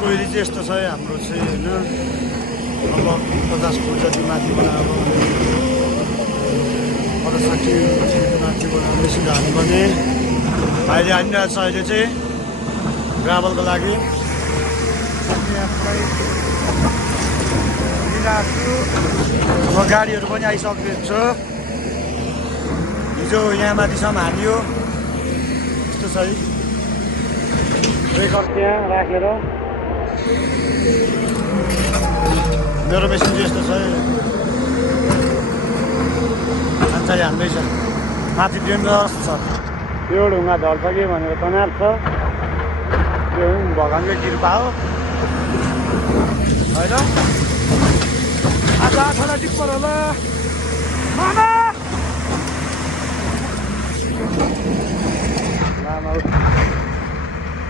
कोइली चाहिँ यस्तो छ है हाम्रो चाहिँ होइन अब 50 फुट जति माथि बनाएको 60 फुट माथि बनाएको सिधा हाल्नुपर्ने भाइले हानिरहेको छ अहिले चाहिँ ग्राभलको लागि अब गाडीहरू पनि आइसकेको छ हिजो यहाँ माथिसम्म हानियो यस्तो छ है ब्रेकर त्यहाँ राखेर मेरो मेसिन चाहिँ यस्तो छ मान्छेले हान्दैछ माथि डेन्जरस छ यो ढुङ्गा ढल्छ कि भनेर तनाव छ त्यो भगवान्कै कृपा हो होइन आज आठवटा टिप्पर होला मामा